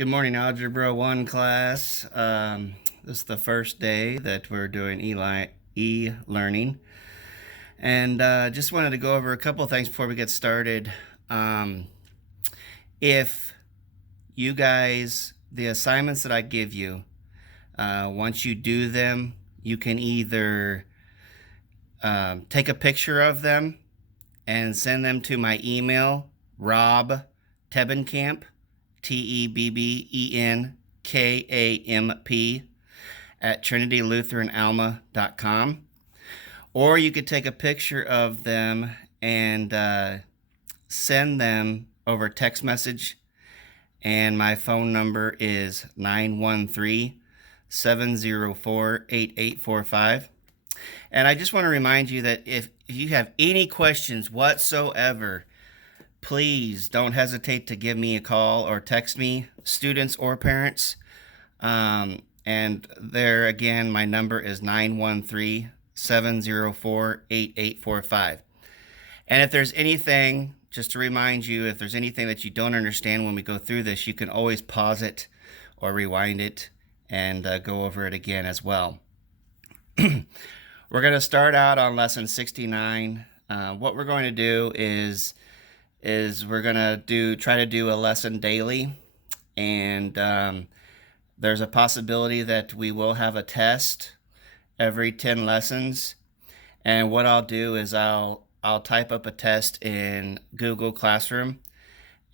Good morning, Algebra 1 class. This is the first day that we're doing e-learning. And just wanted to go over a couple of things before we get started. If you guys, the assignments that I give you, once you do them, you can either take a picture of them and send them to my email, Rob Tebbenkamp, TEBBENKAMP at trinitylutheranalma.com. Or you could take a picture of them and send them over text message. And my phone number is 913-704-8845. And I just want to remind you that if you have any questions whatsoever, please don't hesitate to give me a call or text me, students or parents. And there again, my number is 913-704-8845. And if there's anything, just to remind you, if there's anything that you don't understand when we go through this, you can always pause it or rewind it and go over it again as well. We're going to start out on lesson 69. What we're going to do is we're going to try to do a lesson daily, and there's a possibility that we will have a test every 10 lessons. And what I'll do is I'll type up a test in Google Classroom,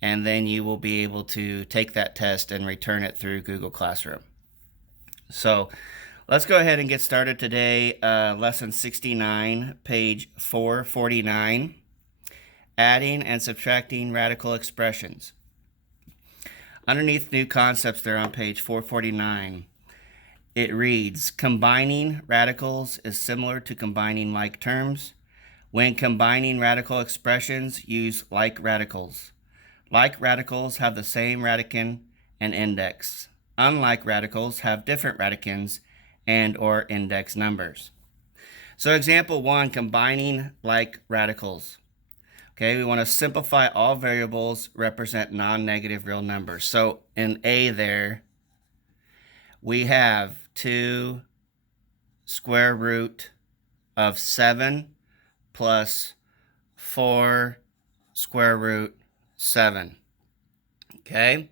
and then you will be able to take that test and return it through Google Classroom. So let's go ahead and get started today. Lesson 69, page 449. Adding and subtracting radical expressions. Underneath new concepts there on page 449, it reads, combining radicals is similar to combining like terms. When combining radical expressions, use like radicals. Like radicals have the same radicand and index. Unlike radicals have different radicands and or index numbers. So example 1, combining like radicals. Okay, we want to simplify all variables represent non-negative real numbers. So in A there, we have 2 square root of 7 plus 4 square root 7. Okay,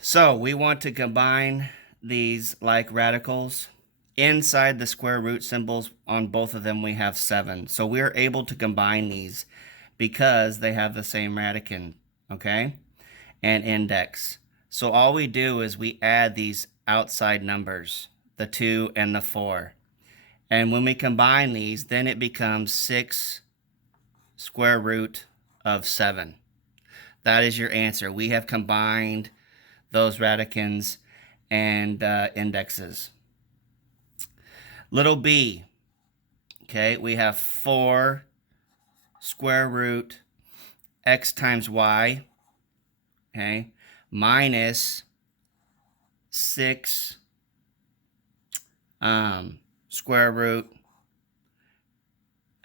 so we want to combine these like radicals. Inside the square root symbols on both of them, we have 7. So we're able to combine these because they have the same radicand, okay, and index. So all we do is we add these outside numbers, the 2 and the 4. And when we combine these, then it becomes 6 square root of 7. That is your answer. We have combined those radicands and indexes. Little b, okay, we have 4 square root x times y, okay, minus 6 square root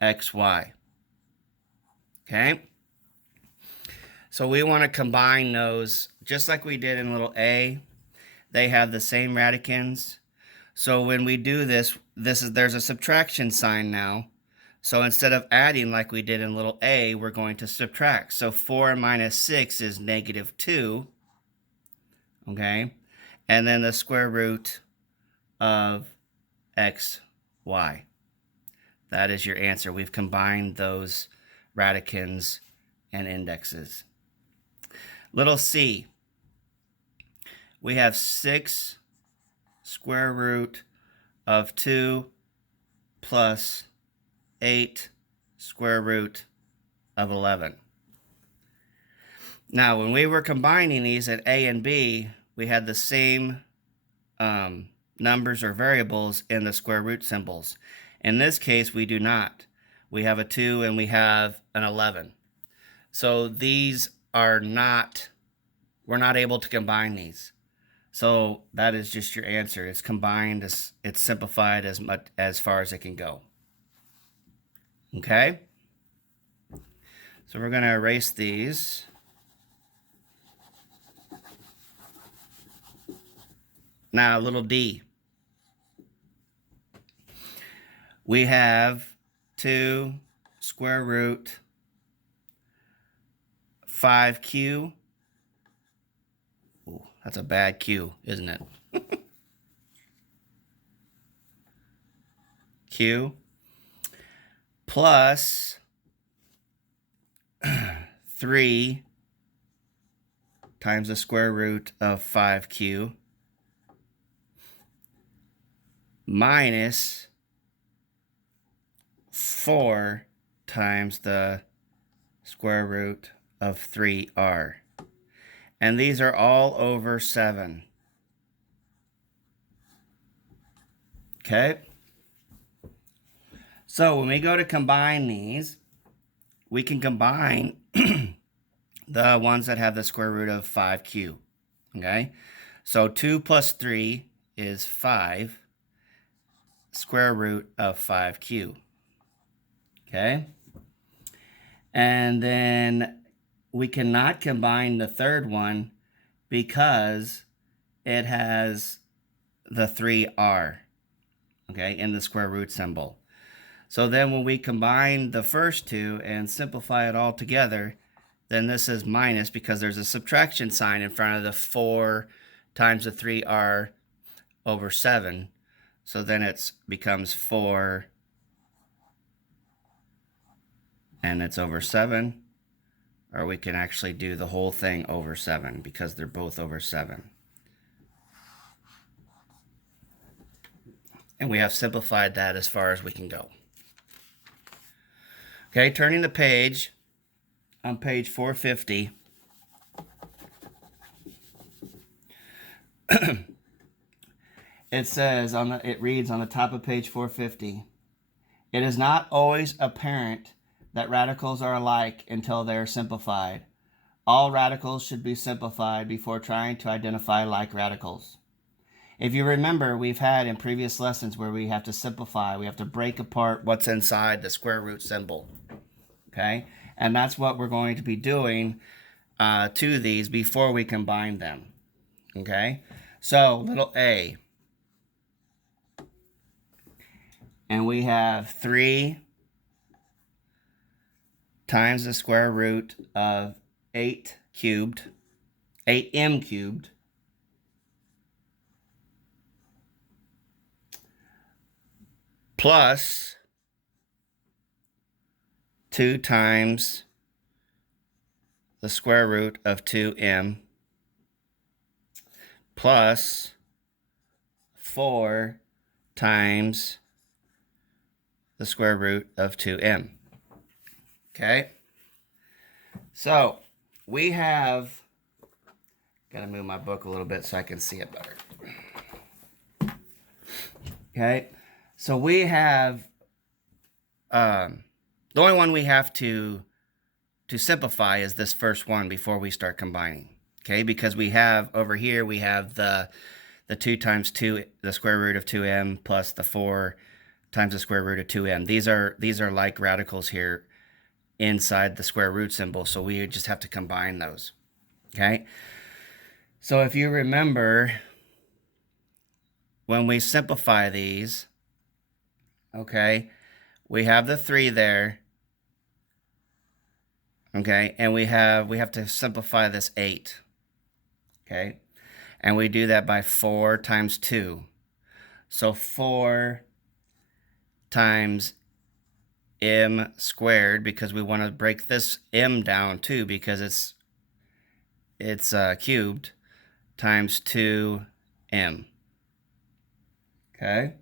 xy, okay? So we want to combine those just like we did in little a. They have the same radicands. So when we do this, there's a subtraction sign now. So instead of adding like we did in little a, we're going to subtract. So 4 minus 6 is negative 2. Okay? And then the square root of xy. That is your answer. We've combined those radicands and indexes. Little c. We have 6 square root of 2 plus 8 square root of 11. Now, when we were combining these at A and B, we had the same numbers or variables in the square root symbols. In this case, we do not. We have a 2 and we have an 11. So these are not, we're not able to combine these. So that is just your answer. It's combined, it's simplified as far as it can go. Okay? So we're going to erase these. Now, little d. We have 2 square root 5q. Ooh, that's a bad q, isn't it? Q plus 3 times the square root of 5q minus 4 times the square root of 3r. And these are all over 7. Okay? So when we go to combine these, we can combine the ones that have the square root of 5q. Okay? So 2 plus 3 is 5 square root of 5q. Okay? And then we cannot combine the third one because it has the 3r, okay, in the square root symbol. So then when we combine the first two and simplify it all together, then this is minus because there's a subtraction sign in front of the 4 times the 3r over 7. So then it becomes 4 and it's over 7. Or we can actually do the whole thing over 7 because they're both over 7. And we have simplified that as far as we can go. Okay, turning the page, on page 450, it reads on the top of page 450, it is not always apparent that radicals are alike until they are simplified. All radicals should be simplified before trying to identify like radicals. If you remember, we've had in previous lessons where we have to simplify, we have to break apart what's inside the square root symbol. Okay? And that's what we're going to be doing to these before we combine them. Okay? So, little a. And we have 3 times the square root of 8m cubed, plus 2 times the square root of 2m, plus 4 times the square root of 2m. Okay? So, we have, gotta move my book a little bit so I can see it better. Okay? So we have, the only one we have to simplify is this first one before we start combining. Okay? Because we have, over here, we have the 2 times 2, the square root of 2m, plus the 4 times the square root of 2m. These are like radicals here inside the square root symbol, so we just have to combine those. Okay? So if you remember, when we simplify these, okay, we have the 3 there, okay, and we have to simplify this 8, okay, and we do that by 4 times 2. So 4 times m squared, because we want to break this m down too because it's cubed, times 2m. Okay?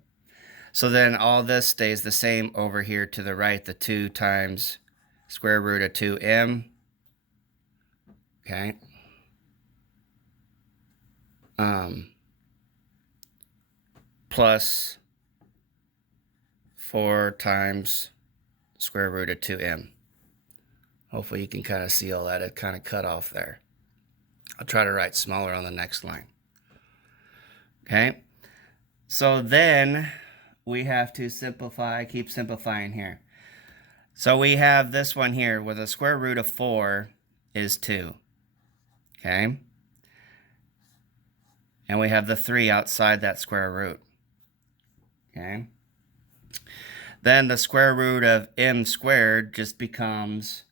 So then all this stays the same over here to the right, the 2 times square root of 2m. Okay? Plus 4 times square root of 2m. Hopefully you can kind of see all that. It kind of cut off there. I'll try to write smaller on the next line. Okay? So then we have to simplify, keep simplifying here. So we have this one here where the square root of 4 is 2. Okay? And we have the 3 outside that square root. Okay? Then the square root of m squared just becomes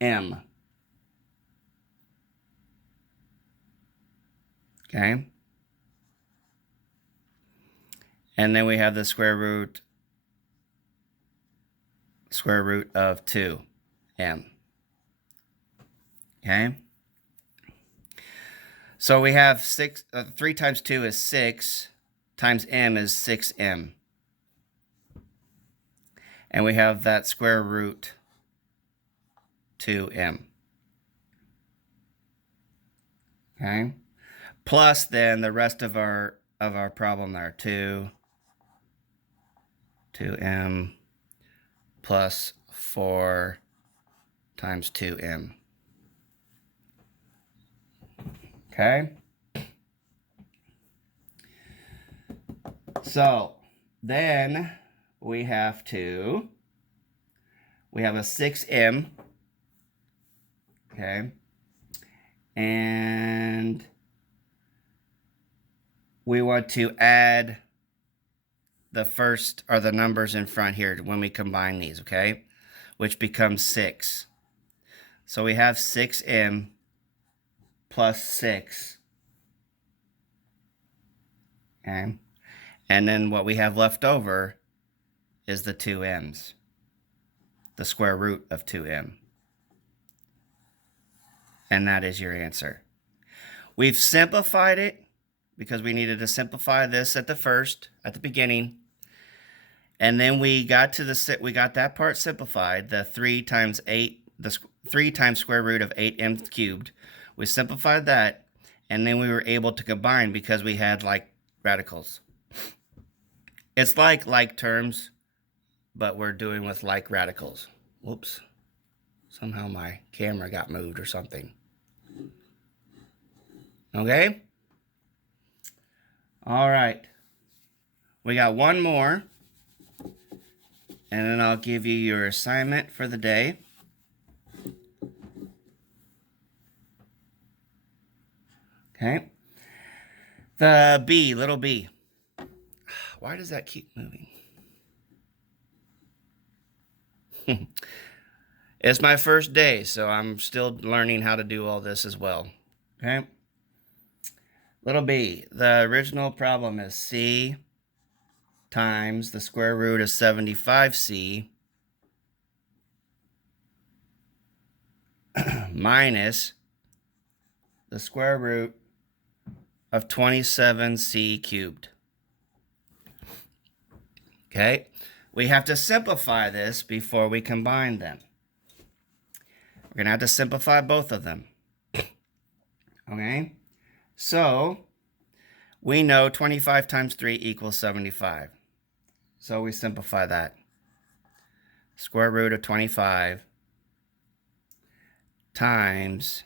m. Okay? And then we have the square root of 2m. Okay? So we have 3 times 2 is 6, times m is 6m. And we have that square root 2m. Okay? Plus then the rest of our problem there, 2m plus 4 times 2m. Okay? So then we have a 6m, okay? And we want to add the first, or the numbers in front here when we combine these, okay? Which becomes 6. So we have 6m plus 6. Okay? And then what we have left over is the 2m's, the square root of 2m. And that is your answer. We've simplified it because we needed to simplify this at the beginning. And then we got that part simplified, the 3 times 8, the 3 times square root of 8m cubed. We simplified that, and then we were able to combine because we had like radicals. It's like terms, but we're doing with like radicals. Whoops. Somehow my camera got moved or something. Okay? All right. We got one more, and then I'll give you your assignment for the day. Okay. The B, little b. Why does that keep moving? It's my first day, so I'm still learning how to do all this as well. Okay. Little b, the original problem is c times the square root of 75c minus the square root of 27c cubed. Okay, we have to simplify this before we combine them. We're going to have to simplify both of them. Okay, so we know 25 times 3 equals 75. So we simplify that. Square root of 25 times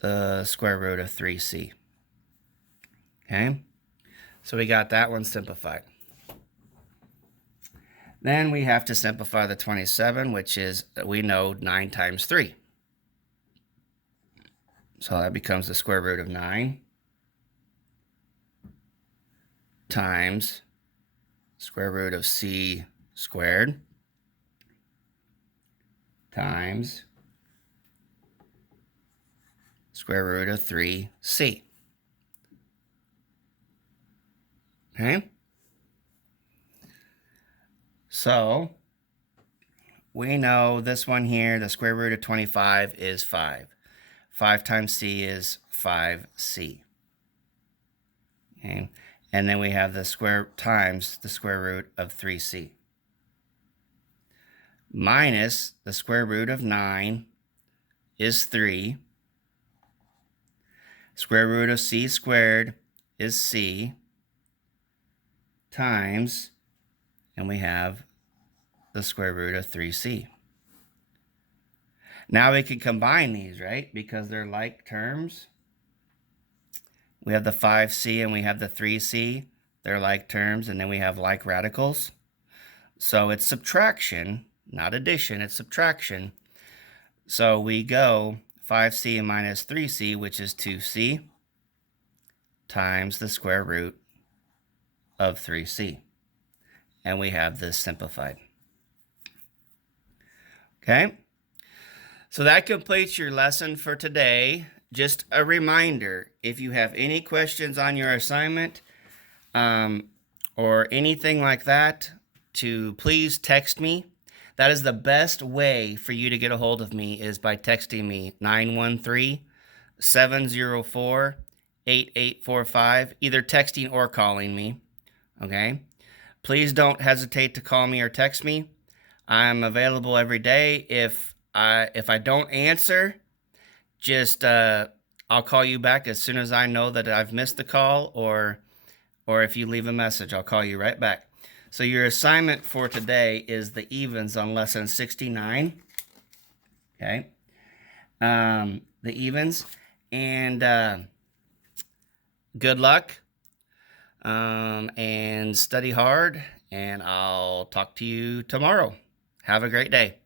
the square root of 3c. Okay, so we got that one simplified. Then we have to simplify the 27, which is, we know, 9 times 3. So that becomes the square root of 9 times square root of c squared times square root of 3c. Okay? So we know this one here, the square root of 25 is 5. 5 times c is 5c. Okay? And then we have the square times the square root of 3c. Minus the square root of 9 is 3. Square root of c squared is c times, and we have the square root of 3c. Now we can combine these, right? Because they're like terms. We have the 5c and we have the 3c. They're like terms, and then we have like radicals. So it's subtraction, not addition, it's subtraction. So we go 5c minus 3c, which is 2c, times the square root of 3c. And we have this simplified. Okay? So that completes your lesson for today. Just a reminder, if you have any questions on your assignment or anything like that, to please text me. That is the best way for you to get a hold of me, is by texting me 913-704-8845, either texting or calling me. Okay? Please don't hesitate to call me or text me. I'm available every day. If I don't answer, just I'll call you back as soon as I know that I've missed the call, or if you leave a message, I'll call you right back. So your assignment for today is the evens on lesson 69. Okay, the evens, and good luck, and study hard, and I'll talk to you tomorrow. Have a great day.